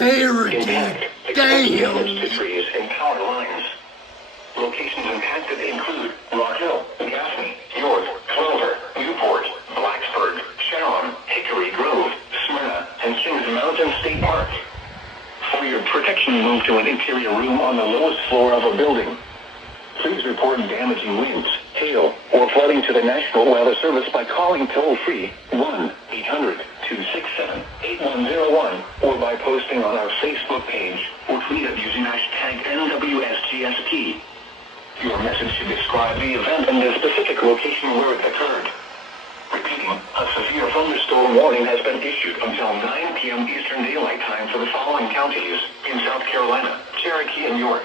Impact. Extensive damage to Damn. trees and power lines. Locations impacted include Rock Hill, Gaffney, York, Clover, Newport, Blacksburg, Sharon, Hickory Grove, Smyrna, and Kings Mountain State Park. For your protection, move to an interior room on the lowest floor of a building. Please report damaging winds, hail, or flooding to the National Weather Service by calling toll-free 1-800-267-8101 or by posting on our Facebook page or tweet it using hashtag NWSGSP. Your message should describe the event and the specific location where it occurred. Repeating, a severe thunderstorm warning has been issued until 9 p.m. Eastern Daylight Time for the following counties in South Carolina, Cherokee, and York.